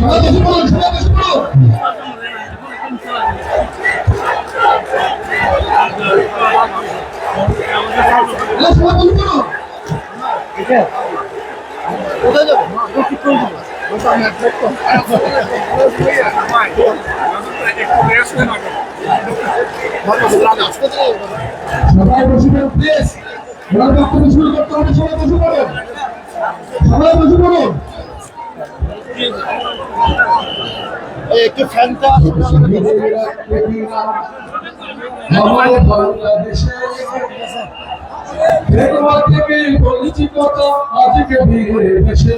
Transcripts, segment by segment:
কোথায় যাবে? সবাই বসে পড়ুন প্লিজ। এবার বক্তব্য শুরু করতে হবে। সবাই বসে পড়ুন, সবাই বসে পড়ুন। একটু ফ্যানটা আমার বাংলাদেশে থেকে বলেছি কত আজকে ভিড়ে ভেসে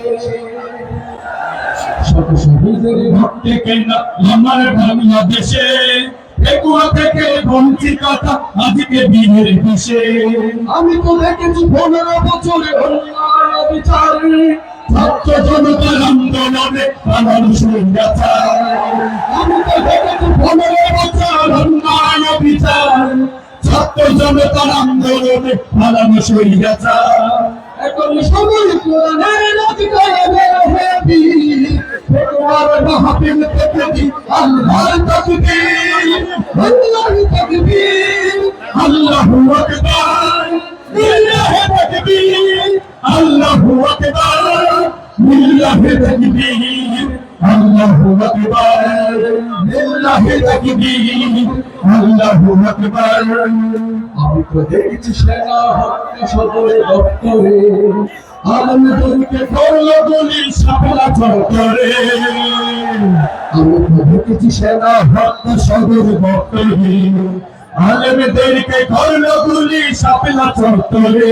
শত শহীদের ভক্তি কেনা আমার বাংলাদেশে একুয়া থেকে বঞ্চিততা আজকে ভিড়ে ভেসে। আমি তো দেখেছি 15 বছরে অন্যায় বিচার ছাত্র জনতার আন্দোলনে আমার স্বৈরাচার। আমি তো দেখেছি 15 বছর অন্যায় বিচার ছাত্র জনতার আন্দোলনে পালানো স্বৈরাচার। এখন সময় কোরআনের রাজকায় বের হয়ে বীর তোমার মাহফিল থেকে দি আল্লাহর তাকবীর, আল্লাহর তাকবীর, আল্লাহু আকবার, লিল্লাহি তাকবীর, আল্লাহু আকবার, লিল্লাহি তাকবীর, আল্লাহু আকবার, লিল্লাহি তাকবীর, আল্লাহু আকবার। আমি তো দেখেছি সেনা হত্যা সদরে দপ্তরে আলমদেরকে করলো গুলি সাপলা চত্বরে। আমি তো দেখেছি সেনা হত্যা সদরে দপ্তরে আলমদেরকে করলো গুলি সাপলা চত্বরে।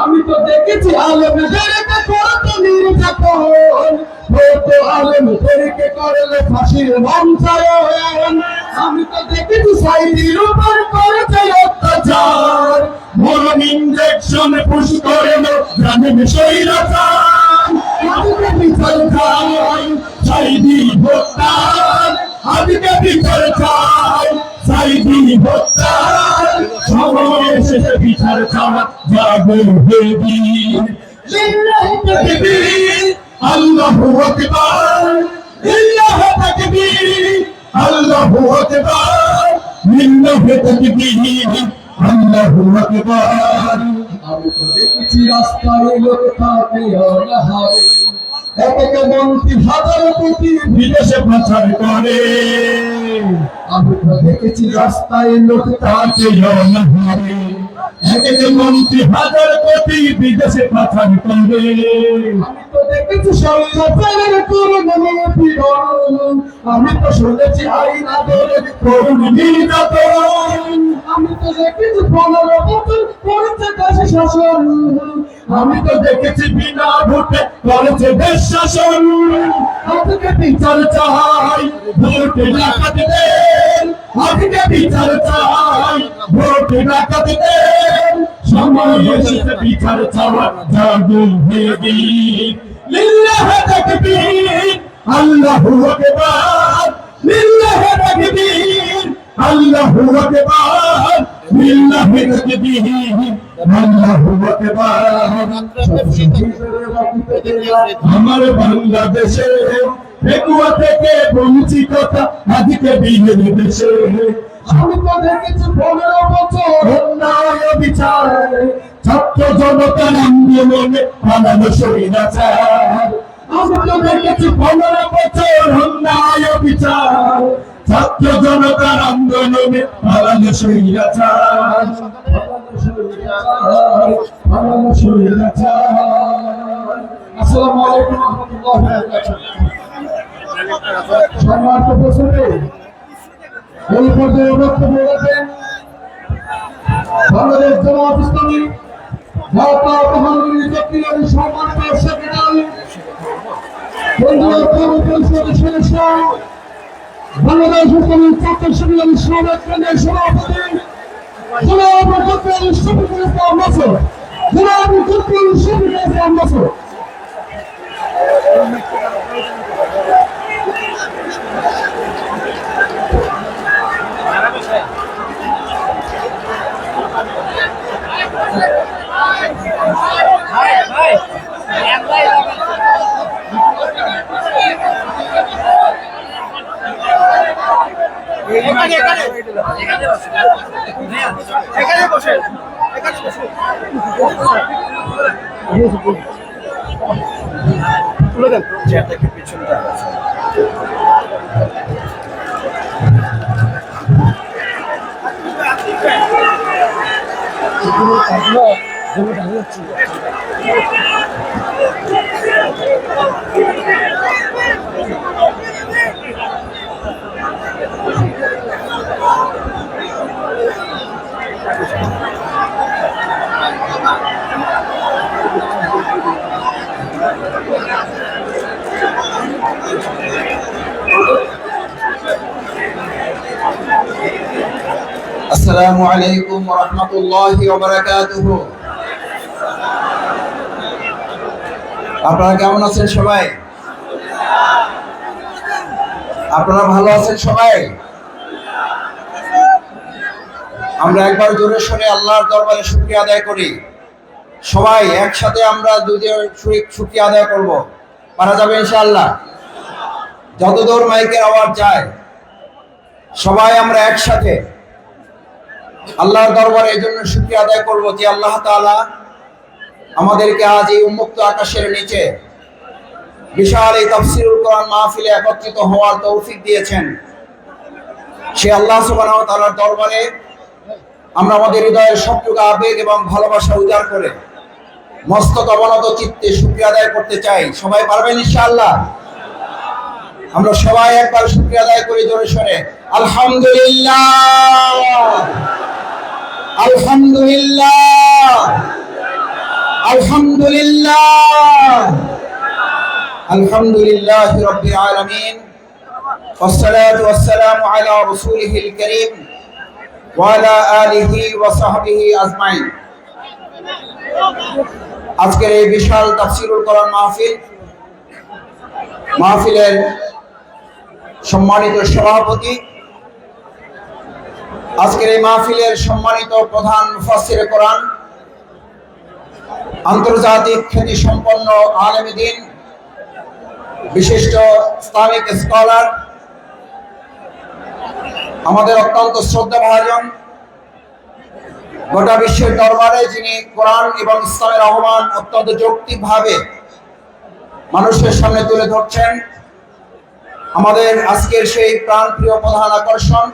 আমি তো দেখেছি আলমদেরকে করতো নির্যাতন, করতো আলমদেরকে করলে ফাঁসির মঞ্চায়ন। আমি তো দেখেছি সাইদির উপর করেছে অত্যাচার, মরণ ইঞ্জেকশন পুশ করে জানেন স্বৈরাচার। আজকে বিচার চাই সাইদি হত্যার, আজকে বিচার চাই সাইদি হত্যার। সময় এসেছে বিচার চাওয়া যাবে বীর, লিল্লাহি তাকবীর, আল্লাহু আকবার, লিল্লাহি তাকবীর, আল্লাহু আকবার, লিল্লাহি তাকবীর, আল্লাহু আকবার। আমি তো দেখেছি রাস্তায় লোক থাকে অনাহারে, এক এক মন্ত্রী হাজার কোটি বিদেশে পাচার করে। আমি তো দেখেছি রাস্তায় লোক থাকে অনাহারে, এক এক মন্ত্রী হাজার কোটি বিদেশে পাচার করে। আমি তো দেখেছি সরকারের করুণা পীড়ন, আমি তো শুনেছি আইন আদরে করুণ নির্যাতন। আমি তো দেখেছি 15 বছর করেছে দেশে শাসন, আমি তো দেখেছি বিনা ভোটে করেছে দেশ শাসন। আজকে বিচার চাই ভোটে ডাকাত দেন, আজকে বিচার চাই ভোটে ডাকাত দেন। সময় এসেছে বিচার চাওয়া যাবে বীর, লিল্লাহি তাকবীর, আল্লাহু আকবার, লিল্লাহি তাকবীর, আল্লাহু আকবার, লিল্লাহি তাকবীর, আল্লাহু আকবার। আমার বাংলাদেশে একুয়া থেকে বঞ্চিততা আজকে ভিড়ে ভেসে। আমি তো দেখেছি 15 বছর অন্যায় বিচার ছাত্র জনতার আন্দোলনে পালানো স্বৈরাচার। আমি তো দেখেছি 15 বছর অন্যায় বিচার ছাত্র জনতার আন্দোলনে পালানো স্বৈরাচার, পালানো স্বৈরাচার। আসসালামু আলাইকুম ওয়া রাহমাতুল্লাহি ওয়া বারাকাতুহু। সম্মানিত উপস্থিতি, এই পর্যায়ে বক্তব্য রাখেন বাংলাদেশ জামায়াত ইসলামী ঢাকা মহানগরী দক্ষিণের সম্মানিত সেক্রেটারি, কেন্দ্রীয় কর্মী পরিষদের সদস্য, বাংলাদেশ ইসলামী ছাত্র শিবিরের সাবেক কেন্দ্রীয় সভাপতি জনাব ডক্টর শফিকুল ইসলাম মাসুদ, জনাব ডক্টর শফিকুল ইসলাম মাসুদ। ভাই তুলে দেন চেয়ারটাকে পিছনটা আছে। আসসালামু আলাইকুম ওয়া রাহমাতুল্লাহি ওয়া বারাকাতুহু। আপনারা কেমন আছেন সবাই? আপনারা ভালো আছেন সবাই? আমরা একবার জোরে সরে আল্লাহর দরবারে শুকরিয়া আদায় করি। সবাই একসাথে আমরা দুজন শুকরিয়া আদায় করব। পারা যাবে ইনশাআল্লাহ? যতদূর মাইকের আওয়াজ যায় সবাই আমরা একসাথে আল্লাহর দরবারে এই জন্য শুকরিয়া আদায় করব যে আল্লাহ তাআলা আমাদেরকে আজ এই উন্মুক্ত আকাশের নিচে বিশাল এই তাফসীরুল কোরআন মাহফিলে একত্রিত হওয়ার তৌফিক দিয়েছেন। সে আল্লাহ সুবহানাহু ওয়া তাআলার দরবারে আমরা আমাদের হৃদয়ের সবটুকু আবেগ এবং ভালোবাসা উজাড় করে মস্তক অবনত চিত্তে শুকরিয়া আদায় করতে চাই। সবাই পারবেন ইনশাআল্লাহ? আমরা সবাই একবার শুকরিয়া আদায় করি জোরে সরে আলহামদুলিল্লাহ, আলহামদুলিল্লাহ, আলহামদুলিল্লাহ, আলহামদুলিল্লাহি রাব্বিল আলামিন, ওয়াসসালাতু ওয়াসসালামু আলা রাসূলিহিল কারীম ওয়া আলা আলিহি ওয়া সাহবিহি আজমাইন। আজকের এই বিশাল তাফসীরুল কোরআন মাহফিলের সম্মানিত সভাপতি, আজকের এই মাহফিলের সম্মানিত প্রধান মুফাসসিরে কোরআন, আন্তর্জাতিক খ্যাতি সম্পন্ন আলেমে দ্বীন, বিশিষ্ট ইসলামিক স্কলার, আমাদের অত্যন্ত শ্রদ্ধাভাজন, গোটা বিশ্বের দরবারে যিনি কোরআন এবং ইসলামের আহ্বান অত্যন্ত যৌক্তিকভাবে মানুষের সামনে তুলে ধরছেন, আমাদের আজকের সেই প্রাণপ্রিয় প্রধান আকর্ষণ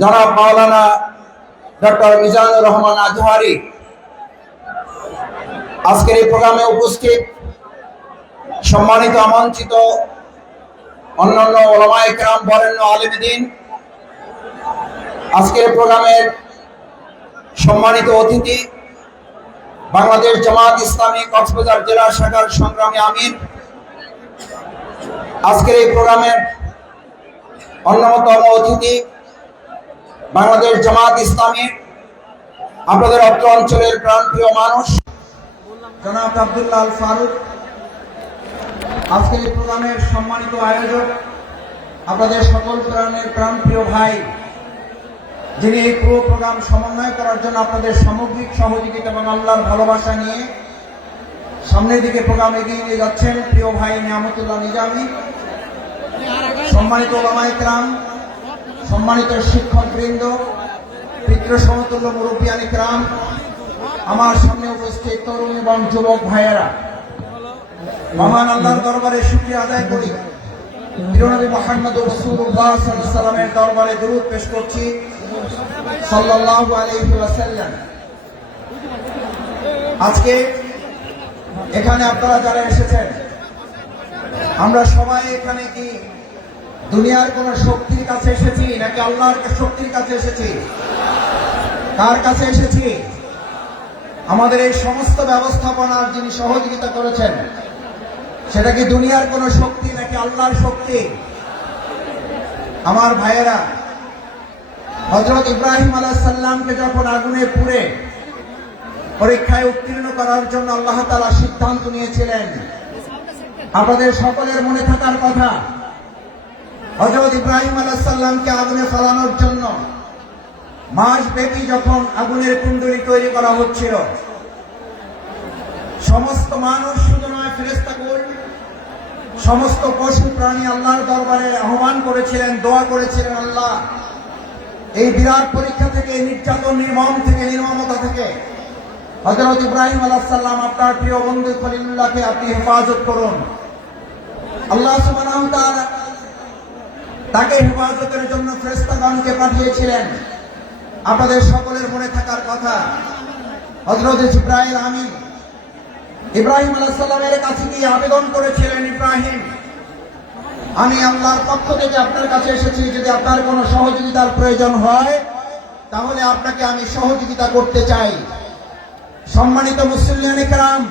জনাব মাওলানা ডক্টর মিজানুর রহমান আজহারি। আজকের এই প্রোগ্রামে উপস্থিত সম্মানিত আমন্ত্রিত অন্যান্য উলামায়ে কেরাম, বরেণ্য আলেমে দ্বীন, আজকের প্রোগ্রামের সম্মানিত অতিথি বাংলাদেশ জামাত ইসলামী কক্সবাজার জেলা শাখার সংগ্রামী আমির, আজকের এই প্রোগ্রামের অন্যতম অতিথি বাংলাদেশ জামাত ইসলামী আপনাদের অত্র অঞ্চলের প্রাণপ্রিয় মানুষ জনাব আব্দুল্লাহ আল ফারুক, আজকের এই প্রোগ্রামের সম্মানিত আয়োজক আপনাদের সকল প্রাণপ্রিয় ভাই, যিনি এই পুরো প্রোগ্রাম সমন্বয় করার জন্য আপনাদের সামগ্রিক সহযোগিতা এবং আল্লাহর ভালোবাসা নিয়ে সামনের দিকে প্রোগ্রাম এগিয়ে নিয়ে যাচ্ছেন, প্রিয় ভাই নিয়ামতুল্লাহ নিজামী, সম্মানিত উলামায়ে কেরাম, সম্মানিত শিক্ষকবৃন্দ, পিতৃ সমতুল্য মুরব্বিয়ান কেরাম, আমার সামনে উপস্থিত তরুণ এবং যুবক ভাইয়েরা, মহান আল্লাহর দরবারে শুকরিয়া আদায় করি। প্রিয় নবী মুহাম্মদ রাসূলুল্লাহ সাল্লাল্লাহু আলাইহি ওয়াসাল্লামের দরবারে দরুদ পেশ করছি সাল্লাল্লাহু আলাইহি ওয়াসাল্লাম। আজকে এখানে আপনারা যারা এসেছেন, আমরা সবাই এখানে কি দুনিয়ার কোন শক্তির কাছে এসেছি নাকি আল্লাহর শক্তির কাছে এসেছি? কার কাছে এসেছি? আমাদের এই সমস্ত ব্যবস্থাপনার যিনি সহযোগিতা করেছেন, সেটা কি দুনিয়ার কোন শক্তি নাকি আল্লাহর শক্তি? আমার ভাইয়েরা, হযরত ইব্রাহিম আলাইহিস সালামকে যখন আগুনে পুড়ে পরীক্ষায় উত্তীর্ণ করার জন্য আল্লাহ তাআলা সিদ্ধান্ত নিয়েছিলেন, আপনাদের সকলের মনে থাকার কথা, হযরত ইব্রাহিম আলাইহিস সালামকে আগুনে ফেলানোর জন্য মাসব্যাপী যখন আগুনের কুণ্ডলী তৈরি করা হচ্ছিল, সমস্ত মানুষ শুধু নয়, ফেরেশতাকুল, সমস্ত পশু প্রাণী আল্লাহর দরবারে আহ্বান করেছিলেন, দোয়া করেছিলেন, আল্লাহ এই বিরাট পরীক্ষা থেকে, এই নির্যাতন, নির্মম থেকে, নির্মমতা থেকে হযরত ইব্রাহিম আলাইহিস সালাম আপনার প্রিয় বন্ধু খলিলুল্লাহকে আপনি হেফাজত করুন। আল্লাহ সুবহানাহু ওয়া তাআলা তাকে হেফাজতের জন্য ফেরেশতাগণকে পাঠিয়েছিলেন। আপনাদের সকলের মনে থাকার কথা, হযরত জিবরাইল আমিন ইব্রাহিম আলাইহিস সালামের কাছে গিয়ে আবেদন করেছিলেন, ইব্রাহিম, আমি আল্লাহর পক্ষ থেকে আপনার কাছে এসেছি, যদি আপনার কোনো সহযোগিতার প্রয়োজন হয় তাহলে আপনাকে আমি সহযোগিতা করতে চাই। সম্মানিত মুসলিয়ানে কেরাম,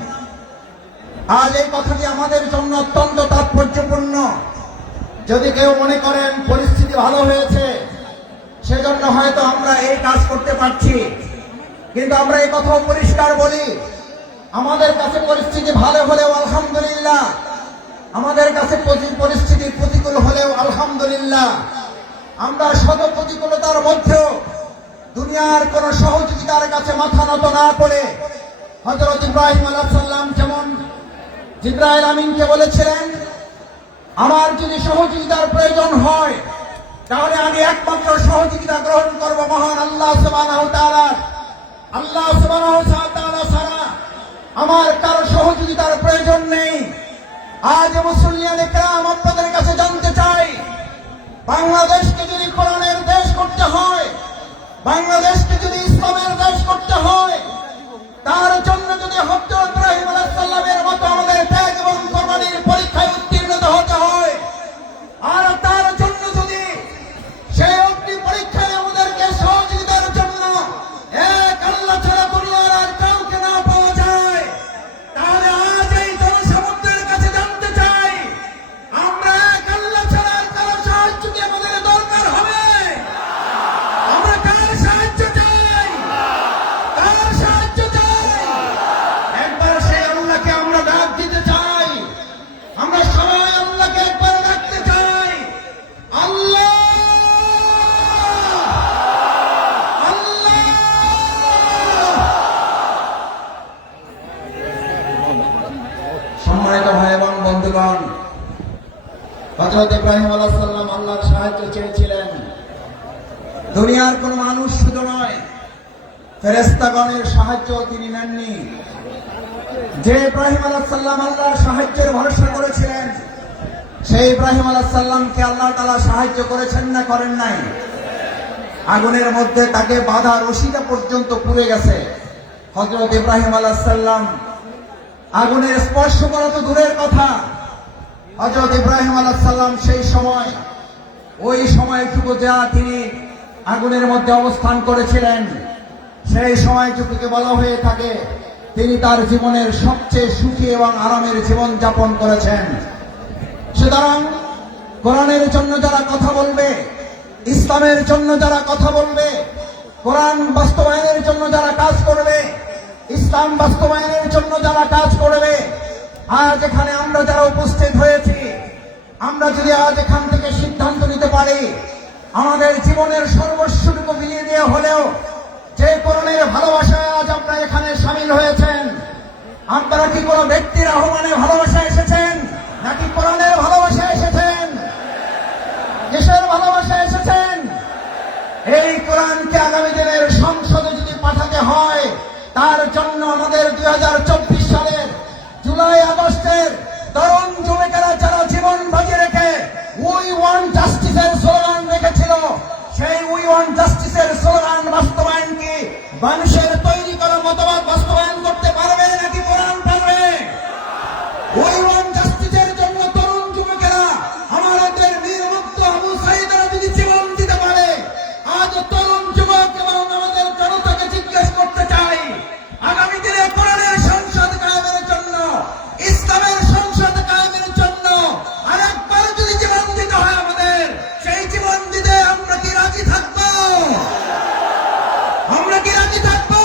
আজ এই কথাটি আমাদের জন্য অত্যন্ত তাৎপর্যপূর্ণ। যদি কেউ মনে করেন পরিস্থিতি ভালো হয়েছে সেজন্য হয়তো আমরা এই কাজ করতে পারছি, কিন্তু আমরা এই কথাও পরিষ্কার বলি, আমাদের কাছে পরিস্থিতি ভালো হলেও আলহামদুলিল্লাহ, আমাদের কাছে পরিস্থিতি প্রতিকূল হলেও আলহামদুলিল্লাহ, আমরা শত প্রতিকূলতার মধ্যেও দুনিয়ার কোন সহযোগিতার কাছে মাথা নত না করে হযরত ইব্রাহিম আলাইহিস সালাম যেমন জিবরাইল আমিনকে বলেছিলেন, আমার যদি সহযোগিতার প্রয়োজন হয় তাহলে আমি একমাত্র সহযোগিতা গ্রহণ করব মহান আল্লাহ সুবহানাহু ওয়া তাআলা। আল্লাহ সুবহানাহু ওয়া তাআলা ছাড়া আমার কারো সহযোগিতার প্রয়োজন নেই। আজ মুসলিয়ানে কেরাম, আপনাদের কাছে জানতে চাই, বাংলাদেশকে যদি কোরআনের দেশ করতে হয়, বাংলাদেশকে যদি ইসলামের দেশ করতে হয়, তার জন্য যদি হযরত ইব্রাহিম আলাইহিস সালামের মতো আমাদের ত্যাগ এবং কোরবানির পরীক্ষায় উত্তীর্ণ হতে হয়, আর তার জন্য যদি সেই অগ্নি পরীক্ষায় আমাদেরকে সহযোগিতার জন্য এক আল্লাহ ছাড়া দুনিয়ার আর কাউকে না পাওয়া যায়, তাহলে আজ এই জনসমুদ্রের কাছে জানতে চাই, আমরা এক আল্লাহ ছাড়া আর কারো সাহায্য কি আমাদের দরকার হবে? আমরা কার সাহায্য চাই? কার সাহায্য চাই? একবার সেই আল্লাহকে আমরা ডাক দিতে চাই, আমরা সবাই আল্লাহকে একবার ডাকতে চাই, আল্লাহ আল্লাহ। সম্মানিত ভাই এবং বন্ধুগণ, হযরত ইব্রাহিম আলাইহিস সালাম আল্লাহর সাহায্য চেয়েছিলেন। দুনিয়ার কোন মানুষ শুধু নয়, ফেরেশতাগণের সাহায্য তিনি নেননি। যে ইব্রাহিম আলাইহিস সালাম আল্লাহর সাহায্যের ভরসা করেছিলেন, সেই ইব্রাহিম আলাইহিস সালামকে আল্লাহ তাআলা সাহায্য করেছেন না করেন নাই? আগুনের মধ্যে তাকে বাধা রশিটা পর্যন্ত পুড়ে গেছে। হযরত ইব্রাহিম আলাইহিস সালাম আগুনের স্পর্শ করা তো দূরের কথা, হযরত ইব্রাহিম আলাইহিস সালাম সেই সময়, ওই সময়টুকু যা তিনি আগুনের মধ্যে অবস্থান করেছিলেন, সেই সময়টুকুকে বলা হয়ে থাকে তিনি তার জীবনের সবচেয়ে সুখী এবং আরামের জীবন যাপন করেছেন। সুতরাং কোরআনের জন্য যারা কথা বলবে, ইসলামের জন্য যারা কথা বলবে, কোরআন বাস্তবায়নের জন্য যারা কাজ করবে, ইসলাম বাস্তবায়নের জন্য যারা কাজ করবে, আজ এখানে আমরা যারা উপস্থিত হয়েছি, আমরা যদি আজ এখান থেকে সিদ্ধান্ত নিতে পারি, আমাদের জীবনের সর্বস্বটুকু বিলিয়ে দিয়ে হলেও যে কোরআনের ভালোবাসায় আজ আপনারা এখানে সামিল হয়েছেন, আপনারা কি কোনো ব্যক্তির আহ্বানে ভালোবাসা এসেছেন, নাকি কোরআনের ভালোবাসা এসেছেন? দেশের ভালোবাসা এসেছেন? এই কোরআনকে আগামী দিনের সংসদে যদি পাঠাতে হয়, তার জন্য আমাদের 2024 সালের জুলাই আগস্টের তরুণ যুবকেরা যারা জীবন বাজি রেখে উই ওয়ান্ট জাস্টিসের স্লোগান রেখেছিল, সেই উই ওয়ান্ট জাস্টিসের স্লোগান বাস্তবায়ন কি মানুষের তৈরি করা মতবাদ বাস্তবায়ন করতে পারবে নাকি কোরআন পারবে? উই ওয়ান্ট জাস্টিসের জন্য তরুণ যুবকেরা, আমাদের বীর মুক্ত আবু সাঈদরা যদি জীবন দিতে পারে, আজ তরুণ যুবক এবং আমাদের জনতাকে জিজ্ঞেস করতে চাই, আগামী দিনে কোরআনের সংসদ কায়েমের জন্য, ইসলামের সংসদ কায়েমের জন্য আরেকবার যদি জীবন দিতে হয় আমাদের, সেই জীবন দিতে আমরা কি রাজি থাকবো? আমরা কি রাজি থাকবো?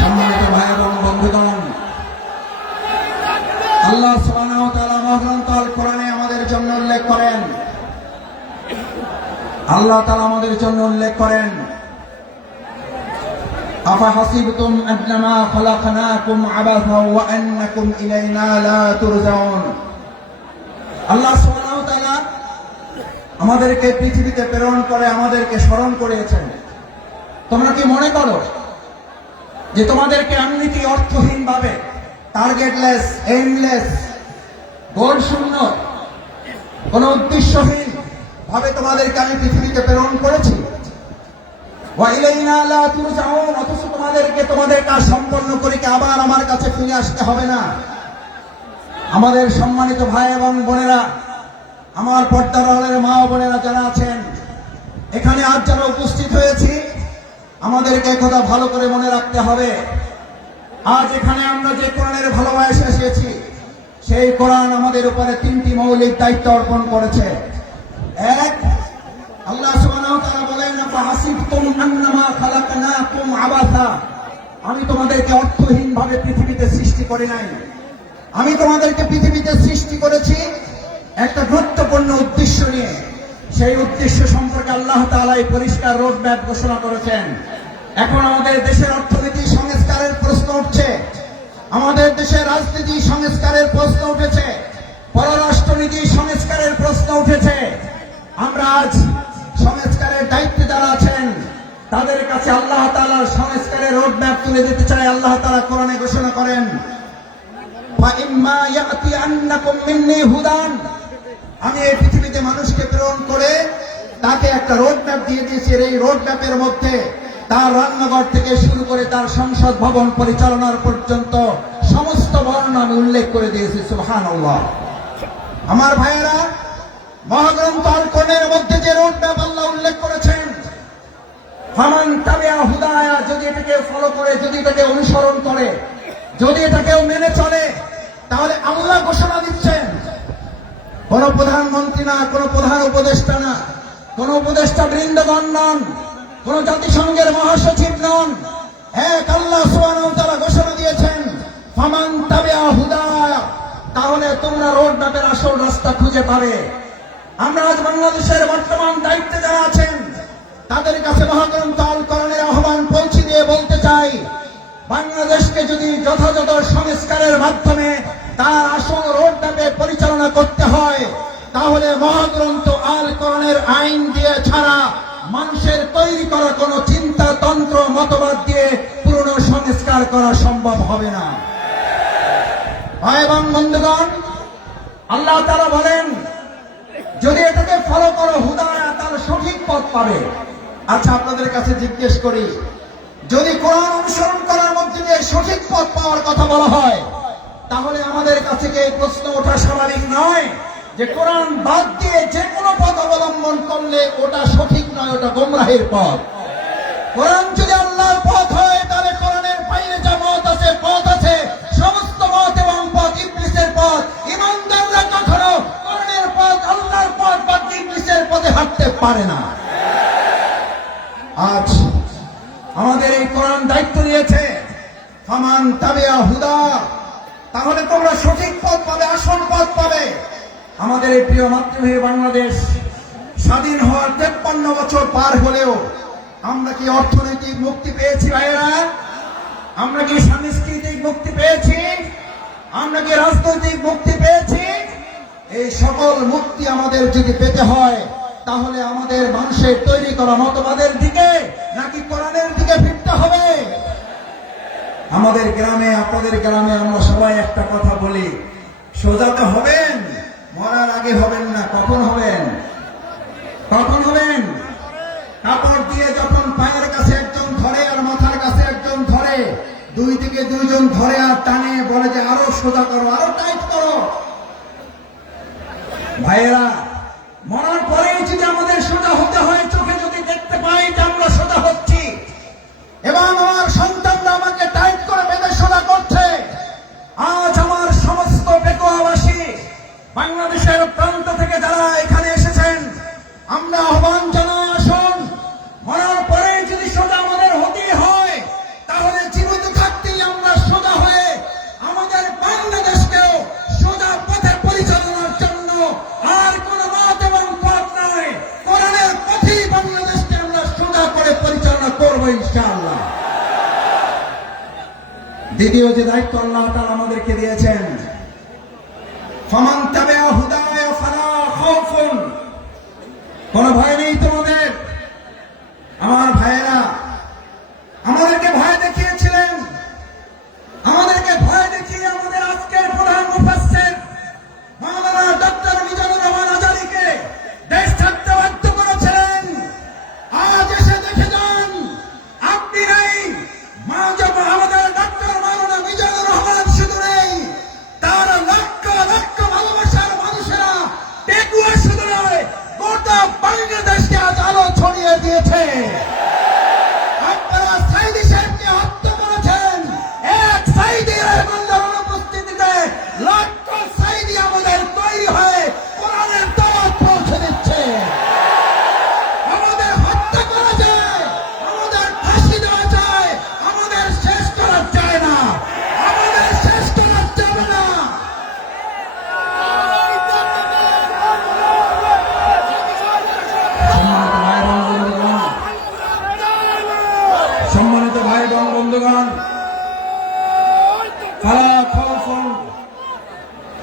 সম্মানিত ভাই এবং বন্ধুগণ, আল্লাহ সুবহানাহু ওয়া তাআলা মহাগ্রন্থ আল কোরআনে আমাদের জন্য উল্লেখ করেন, আল্লাহ তাআলা আমাদের জন্য উল্লেখ করেন, আফা হাসিবতুম আন্নামা খালাকনাকুম আবাসা ওয়া আন্নাকুম ইলাইনা লা তুরজাউন। আল্লাহ সুবহানাহু ওয়া তাআলা আমাদেরকে পৃথিবীতে প্রেরণ করে আমাদেরকে স্মরণ করিয়েছেন। তোমরা কি মনে করো যে তোমাদেরকে এমনিতে অর্থহীন ভাবে, টার্গেটলেস, এইমলেস, গোল শূন্য, কোন উদ্দেশ্যহীন ভাবে তোমাদেরকে আমি পৃথিবীতে প্রেরণ করেছি? ওয়া ইলাইনা লা তুরজাউন, অথচ তোমাদেরকে তোমাদের কাজ সম্পন্ন করে কি আবার আমার কাছে ফিরে আসতে হবে না? আমাদের সম্মানিত ভাই এবং বোনেরা, আমার পর্দার আড়ালের মা ও বোনেরা যারা আছেন এখানে আজ যারা উপস্থিত হয়েছি, আমাদেরকে কথা ভালো করে মনে রাখতে হবে। আজ এখানে আমরা যে কোরআনের ভালোবাসা এসেছি, সেই কোরআন আমাদের উপরে তিনটি মৌলিক দায়িত্ব অর্পণ করেছে। এক, আল্লাহ সুবহানাহু ওয়া তাআলা বলেন, ফাহাসিবতুম আন্নামা খালাকনাকুম আবাসা, আমি তোমাদেরকে অর্থহীন ভাবে পৃথিবীতে সৃষ্টি করি নাই। আমি তোমাদেরকে পৃথিবীতে সৃষ্টি করেছি একটা গুরুত্বপূর্ণ উদ্দেশ্য নিয়ে। সেই উদ্দেশ্য সম্পর্কে আল্লাহ তাআলা এই পরিষ্কার রোড ম্যাপ ঘোষণা করেছেন। এখন আমাদের দেশের অর্থনীতি সংস্কারের প্রশ্ন উঠছে, আমাদের দেশের রাজনীতি সংস্কারের প্রশ্ন উঠেছে, পররাষ্ট্রনীতি সংস্কারের প্রশ্ন উঠেছে। আমরা আজ সংস্কারের দায়িত্বে যারা আছেন তাদের কাছে আল্লাহ তাআলার সংস্কারের রোড ম্যাপ তুলে দিতে চাই। আল্লাহ তাআলা কোরআনে ঘোষণা করেন, ফাইম্মা ইয়াতিয়ান্নাকুম মিন্নী হুদান, আমি এই পৃথিবীতে মানুষকে প্রেরণ করে তাকে একটা রোড ম্যাপ দিয়ে দিয়েছি। এই রোড ম্যাপের মধ্যে তার রান্নাঘর থেকে শুরু করে তার সংসদ ভবন পরিচালনার পর্যন্ত সমস্ত বর্ণনা আমি উল্লেখ করে দিয়েছি। সুবহানাল্লাহ। আমার ভাইয়েরা, মহাগ্রন্থ আল কোরআনের মধ্যে যে রোড ম্যাপ আল্লাহ উল্লেখ করেছেন, ফামান তাবিআ হুদায়া, যদি এটাকে ফলো করে, যদি এটাকে অনুসরণ করে, যদি এটাকেও মেনে চলে, তাহলে আল্লাহ ঘোষণা দিচ্ছেন, কোন প্রধানমন্ত্রী না, কোন প্রধান উপদেষ্টা না, কোন উপদেষ্টা বৃন্দগণ নন, কোন জাতিসংঘের মহাসচিব নন, এক আল্লাহ সুবহানাহু ওয়া তাআলা ঘোষণা দিয়েছেন, ফামান তাবিআ হুদায়া, তাহলে তোমরা রোড ম্যাপের আসল রাস্তা খুঁজে পাবে। আমরা আজ বাংলাদেশের বর্তমান দায়িত্বে যারা আছেন তাদের কাছে মহাগ্রন্থ আল কোরআনের আহ্বান পৌঁছে দিয়ে বলতে চাই, বাংলাদেশকে যদি যথাযথ সংস্কারের মাধ্যমে তার আসল রোড ম্যাপে পরিচালনা করতে হয়, তাহলে মহাগ্রন্থ আল কোরআনের আইন দিয়ে ছাড়া মানুষের তৈরি করা কোন চিন্তা, তন্ত্র, মতবাদ দিয়ে পুরনো সংস্কার করা সম্ভব হবে না। ভাই এবং বন্ধুগণ, আল্লাহ তাআলা বলেন, যদি এটাকে ফলো করো হুদায়া, তাহলে সঠিক পথ পাবে। আচ্ছা, আপনাদের কাছে জিজ্ঞেস করি, যদি কোরআন অনুসরণ করার মধ্যে দিয়ে সঠিক পথ পাওয়ার কথা বলা হয়, তাহলে আমাদের কাছে কি এই প্রশ্ন ওঠা স্বাভাবিক নয় যে কোরআন বাদ দিয়ে যে কোনো পথ অবলম্বন করলে ওটা সঠিক নয়, ওটা গোমরাহের পথ? কোরআন যদি আল্লাহর পথ হয়, তাহলে কোরআনের বাইরে যা মত আছে, পথ আছে, সমস্ত মত এবং পথ ইবলিসের পথ। ঈমানদাররা কখনো কোরআনের পথ, আল্লাহর পথ বা ইবলিসের পথে হাঁটতে পারে না। আজ আমাদের এই কোরআন দায়িত্ব নিয়েছে, ফামান তাবিআ হুদা, তাহলে তোমরা সঠিক পথ পাবে, আসল পথ পাবে। আমাদের এই প্রিয় মাতৃভূমি বাংলাদেশ স্বাধীন হওয়ার 53 বছর পার হলেও আমরা কি অর্থনৈতিক মুক্তি পেয়েছি ভাইয়েরা? আমরা কি সাংস্কৃতিক মুক্তি পেয়েছি? আমরা কি রাজনৈতিক মুক্তি পেয়েছি? এই সকল মুক্তি আমাদের যদি পেতে হয়, তাহলে আমাদের মানুষের তৈরি করা মতবাদের দিকে নাকি কোরআনের দিকে ফিরতে হবে? আমাদের গ্রামে, আপনাদের গ্রামে আমরা সবাই একটা কথা বলি, সোজাতে হবেন, মরার আগে হবেন না। কখন হবেন? কখন হবেন? কাপড় দিয়ে যখন পায়ের কাছে একজন ধরে আর মাথার কাছে একজন ধরে, দুই দিকে দুইজন ধরে আর টানে, বলে যে আরো সোজা করো, আরো টাইট করো। ভাইয়েরা, মরার পরেই যদি আমাদের সোজা হতে হয়, চোখে যদি দেখতে পাই যে আমরা সোজা হচ্ছি এবং আমার সন্তানরা আমাকে টাইট করে বেঁধে সোজা করছে, আজ আমার সমস্ত বেকুয়াবাসী বাংলাদেশের প্রান্ত থেকে যারা এখানে এসেছেন, আমরা আহ্বান জানাই, আসুন, মরার পরে যদি সোজা আমাদের হতে হয়, তাহলে জীবিত থাকতেই আমরা সোজা হয়ে আমাদের বাংলাদেশকেও সোজা পথে পরিচালনার জন্য আর কোন মত এবং পথ নয়, কোরআনের পথেই বাংলাদেশকে আমরা সোজা করে পরিচালনা করবো ইনশাআল্লাহ। দ্বিতীয় যে দায়িত্ব আল্লাহ তাআলা আমাদেরকে দিয়েছেন, ফামান তাবিআ হুদায়া কোনো ভয় নেই তোমাদের। আমার ভাইয়েরা আমাদেরকে ভয় দেখিয়েছিলেন, আমাদেরকে ভয় দেখিয়ে আমাদের আজকের প্রধান মুফাসসির মাওলানা ডক্টর মিজানুর রহমান আজারীকে দেশ ছাড়তে বাধ্য করেছিলেন। আজ এসে দেখে যান আপনি নেই, আমাদের ডক্টর মাওলানা মিজানুর রহমান শুধু নেই, তার লক্ষ লক্ষ ভালোবাসার মানুষেরা পেকুয়া শুধু নয়, গোটা বাংলাদেশকে আজ আলো ছড়িয়ে দিয়েছে। আপনারা সাইদি সাহেবকে হত্যা করেছেন, এক সাইদি রহমানের অনুপস্থিতিতে লক্ষ সাইদি আমাদের তৈরি হয়ে কোরআনের দাওয়াত পৌঁছে দিচ্ছে। আমাদের হত্যা করা যায়, আমাদের ফাঁসি দেওয়া যায়, আমাদের শেষ করা যায় না, আমাদের শেষ করা যাবে না। সম্মানিত ভাই বোন বন্ধুগণ,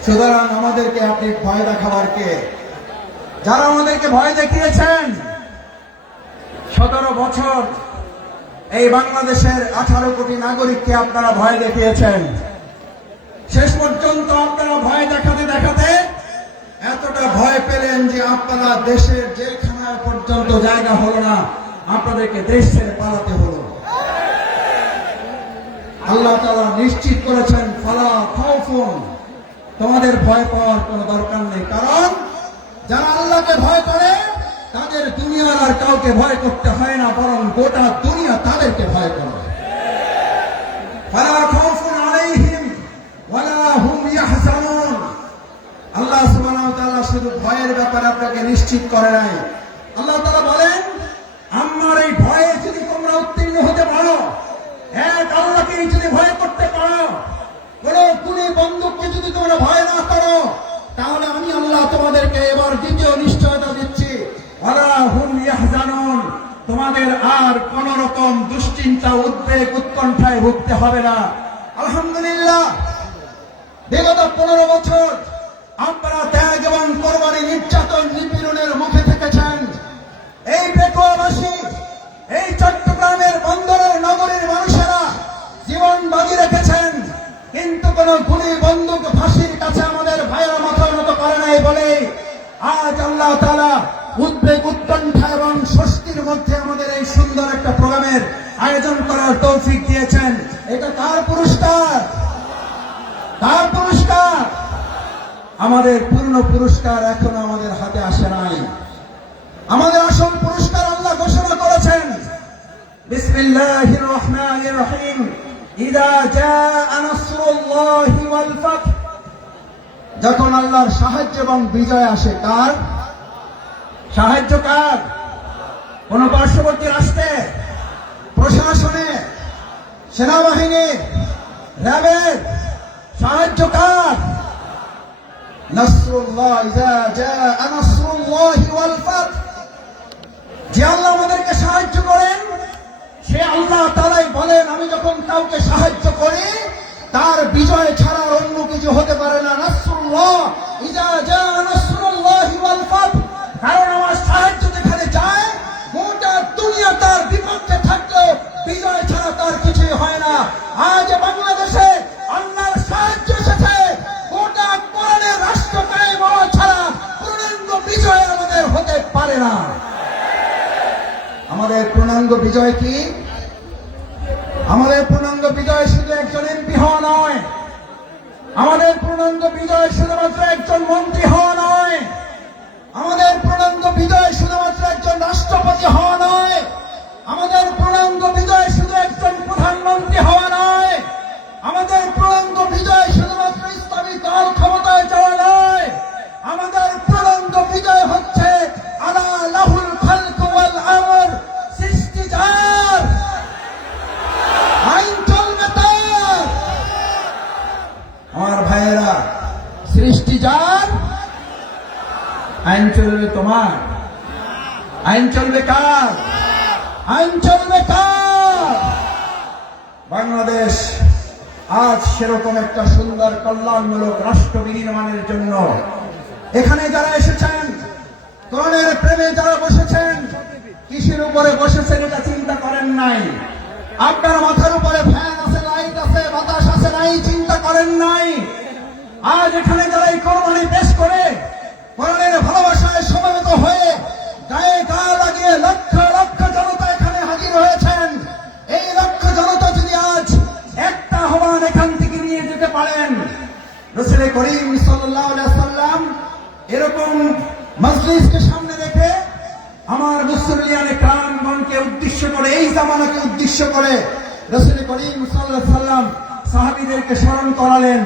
সুতরাং আমাদেরকে আপনি ভয় দেখাবার কে? যারা আমাদেরকে ভয় দেখিয়েছেন, 17 বছর এই বাংলাদেশের 18 কোটি নাগরিককে আপনারা ভয় দেখিয়েছেন। শেষ পর্যন্ত আপনারা ভয় দেখাতে দেখাতে এতটা ভয় পেলেন যে আপনারা দেশের জেলখানায় পর্যন্ত জায়গা হলো না, আপনাদেরকে দেশ ছেড়ে পালাতে হলো। আল্লাহ তাআলা নিশ্চিত করেছেন, ফালা খাউফুন, তোমাদের ভয় পাওয়ার কোনো দরকার নেই, কারণ যারা আল্লাহকে ভয় করে তাদের দুনিয়ার আর কাউকে ভয় করতে হয় না, বরং গোটা দুনিয়া তাদেরকে ভয় করে। ফালা খাউফুন আলাইহিম ওয়ালা হুম ইয়াহজানুন। আল্লাহ সুবহানাহু ওয়া তাআলা শুধু ভয়ের ব্যাপারে আপনাকে নিশ্চিত করে নাই, আল্লাহ তাআলা বলেন, আমার এই ভয়ে যদি তোমরা উত্তীর্ণ হতে পারো, এক আল্লাহকে যদি ভয় করতে পারো, কোন গুলি বন্দুককে যদি তোমরা ভয় না করো, তাহলে আমি আল্লাহ তোমাদেরকে এবার দ্বিতীয় নিশ্চয়তা দিচ্ছি, ওয়ালা হুম ইয়াহজানুন, তোমাদের আর কোন রকম দুশ্চিন্তা উদ্বেগ উৎকণ্ঠায় ভুগতে হবে না। আলহামদুলিল্লাহ, বিগত 15 বছর আপনারা ত্যাগ এবং কোরবানি, নির্যাতন, নিপীড়নের মুখে থেকেছেন। এই পেকুয়াবাসী, এই চট্টগ্রামের বন্দরের নগরীর মানুষেরা জীবন বাজি রেখেছেন, কিন্তু কোন গুলি বন্দুক ফাঁসির কাছে আমাদের ভাইয়েরা মাথা নত করে নাই বলে আজ আল্লাহ তাআলা উদ্বেগ উৎকণ্ঠা এবং স্বস্তির মধ্যে আমাদের এই সুন্দর একটা প্রোগ্রামের আয়োজন করার তৌফিক দিয়েছেন। এটা কার পুরস্কার? কার পুরস্কার? আমাদের পূর্ণ পুরস্কার এখনো আমাদের হাতে আসে নাই। আমাদের আসল পুরস্কার আল্লাহ ঘোষণা করেছেন, বিসমিল্লাহির রহমানির রহিম, ইযা জাআ নাসরুল্লাহি ওয়াল ফাত। যখন আল্লাহর সাহায্য এবং বিজয় আসে, কার সাহায্য? কার? কোন পার্শ্ববর্তী রাষ্ট্রে, প্রশাসনে, সেনাবাহিনী, র্যাবের সাহায্য কার? নাসরুল্লাহ, ইযা জাআ নাসরুল্লাহি ওয়াল ফাত। যে আল্লাহ আমাদেরকে সাহায্য করেন, সে আল্লাহ তাআলাই বলেন, আমি যখন কাউকে সাহায্য করি তার বিজয় ছাড়া অন্য কিছু হতে পারে না। নাসরুল্লাহ, ইযা জাআ নাসরুল্লাহি ওয়াল ফাত। কারণ আমার সাহায্য যেখানে যায়, গোটা দুনিয়া তার বিপক্ষে থাকলেও বিজয় ছাড়া তার কিছুই হয় না। আজ বাংলাদেশে আল্লাহর সাহায্য এসেছে, গোটা কোরআনের রাষ্ট্র কায়েম হওয়া ছাড়া পূর্ণাঙ্গ বিজয় আমাদের হতে পারে না। আমাদের পূর্ণাঙ্গ বিজয় কি? আমাদের পূর্ণাঙ্গ বিজয় শুধু একজন এমপি হওয়া নয়, আমাদের পূর্ণাঙ্গ বিজয় শুধুমাত্র একজন মন্ত্রী হওয়া নয়, আমাদের পূর্ণাঙ্গ বিজয় শুধুমাত্র একজন রাষ্ট্রপতি হওয়া নয়, আমাদের পূর্ণাঙ্গ বিজয় শুধু একজন প্রধানমন্ত্রী হওয়া নয়, আমাদের পূর্ণাঙ্গ বিজয় শুধুমাত্র ইসলামী দল ক্ষমতায় যাওয়া নয়, আমাদের পূর্ণাঙ্গ বিজয় হচ্ছে আলা লাহুল খালকু ওয়াল আমর, সৃষ্টি যার, আইন চলবে তার। আমার ভাইয়েরা, সৃষ্টি যার, আইন চলবে তোমার। আইন চলবে কার? আইন চলবে কার? বাংলাদেশ আজ সেরকম একটা সুন্দর কল্যাণমূলক রাষ্ট্র বিনির্মাণের জন্য এখানে যারা এসেছেন কোরআনের প্রেমে যারা বসেছেন, কিসের উপরে বসেছেন এটা চিন্তা করেন নাই। আপনার মাথার উপরে ফ্যান আছে, লাইট আছে, বাতাস আছে, নাই চিন্তা করেন নাই। আজ এখানে যারা এই কোরবানি পেশ করে কোরআনের ভালোবাসায় সমবেত হয়ে গায়ে গা লাগিয়ে লক্ষ লক্ষ জনতা এখানে হাজির হয়েছেন, এই লক্ষ জনতা যদি আজ একটা আহ্বান এখান থেকে নিয়ে যেতে পারেন, রাসূল করিম সাল্লাল্লাহু আলাইহি ওয়াসাল্লাম এরকম মজলিসকে সামনে রেখে আমার মুসলিয়ানে কারামগণকে উদ্দেশ্য করে, এই জামানাকে উদ্দেশ্য করে রাসূল করিম সাল্লাল্লাহু আলাইহি ওয়াসাল্লাম সাহাবীদেরকে স্মরণ করালেন।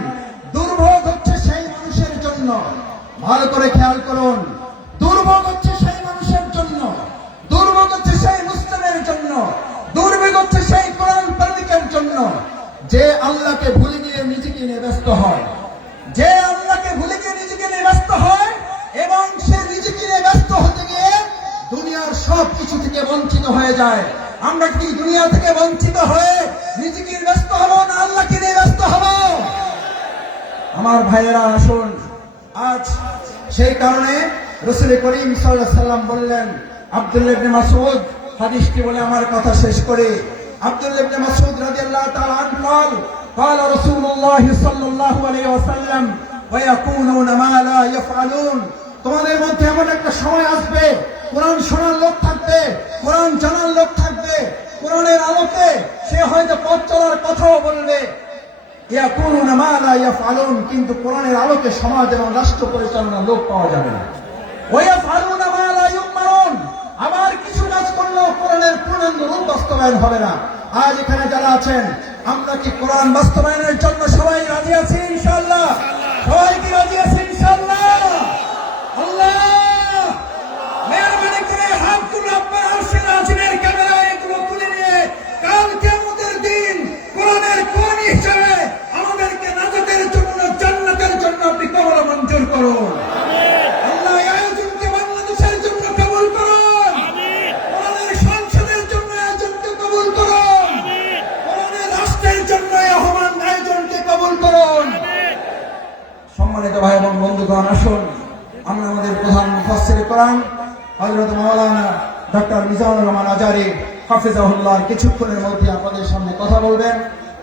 দুর্ভোগ হচ্ছে সেই মানুষের জন্য, ভালো করে খেয়াল করুন, দুর্ভোগ হচ্ছে সেই মানুষের জন্য, দুর্ভোগ হচ্ছে সেই মুসলিমের জন্য, দুর্ভোগ হচ্ছে সেই কোরআন প্রেমিকের জন্য যে আল্লাহকে ভুলে গিয়ে নিজেকে নিয়ে ব্যস্ত হয়, যে আল্লাহকে ভুলে গিয়ে নিজেকে নিয়ে ব্যস্ত হয় এবং সে নিজেকে নিয়ে ব্যস্ত হতে গিয়ে দুনিয়ার সব কিছু থেকে বঞ্চিত হয়ে যায়। আমরা কি দুনিয়া থেকে বঞ্চিত হয়ে নিজেকে ব্যস্ত হব না আল্লাহকে নিয়ে ব্যস্ত হব? আমার ভাইয়েরা আসুন, আজ সেই কারণে রাসূল করিম সাল্লাল্লাহু আলাইহি ওয়াসাল্লাম বললেন, আব্দুল্লাহ ইবনে মাসউদ হাদিসটি বলে আমার কথা শেষ করে, আব্দুল্লাহ ইবনে মাসউদ রাদিয়াল্লাহু তাআলা আনহু বলেন, قال رسول الله صلى الله عليه وسلم ويكونون ما لا يفعلون। তোমাদের মধ্যে এমন একটা সময় আসবে, কোরআন শোনার লোক থাকবে, কোরআন জানার লোক থাকবে, কোরআনের আলোকে সে হয়তো পথ চলার কথাও বলবে, ইয়াকুলুনা মা লা ইয়াফআলুন, কিন্তু কোরআনের আলোকে সমাজ এবং রাষ্ট্র পরিচালনার লোক পাওয়া যাবে না। ওয়ায়াফআলুনা মা লা ইউমারুন, আবার কিছু কাজ করলেও কোরআনের পূর্ণাঙ্গ রূপ বাস্তবায়ন হবে না। আজ এখানে যারা আছেন, আমরা কি কোরআন বাস্তবায়নের জন্য সবাই রাজি আছি? ইনশাআল্লাহ সবাই কি রাজি আছি? ইনশাআল্লাহ। আল্লাহ মেহরবানি করে হাত তুলে আপনার আরশের আজিমের ক্যামেরায় এগুলো তুলে নিয়ে কাল কিয়ামতের দিন কোরআনের কোন হিসেবে আমাদেরকে নাজাতের জন্য, জান্নাতের জন্য আপনি কবুল মঞ্জুর করুন। আল্লাহ এই আয়োজনকে বাংলাদেশের জন্য কবুল করুন, কোরআনের সংসদের জন্য আয়োজনকে কবুল করুন, কোরআনের রাষ্ট্রের জন্য আহ্বান আয়োজনকে কবুল করুন। সম্মানিত ভাই এবং বন্ধুগণ, আসুন আমরা আমাদের প্রধান মুফাসসির কোরআন হযরত মাওলানা ডক্টর মিজানুর রহমান আজারী হাফিজাহুল্লাহ কিছুক্ষণের মধ্যে আপনাদের সামনে কথা বলবেন।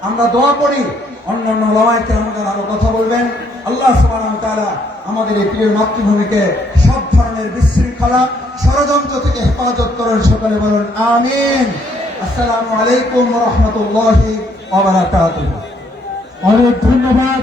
আমরা দোয়া করি অন্যান্য ওলামায়ে কেরামগণ আরো কথা বলবেন। আল্লাহ সুবহানাহু ওয়া তাআলা আমাদের এই প্রিয় মাতৃভূমিকে সব ধরনের বিশৃঙ্খলা, ষড়যন্ত্র থেকে হেফাজত করেন। সকলে বলুন আমিন। আসসালামু আলাইকুম ওয়া রাহমাতুল্লাহি ওয়া বারাকাতুহু। অনেক ধন্যবাদ।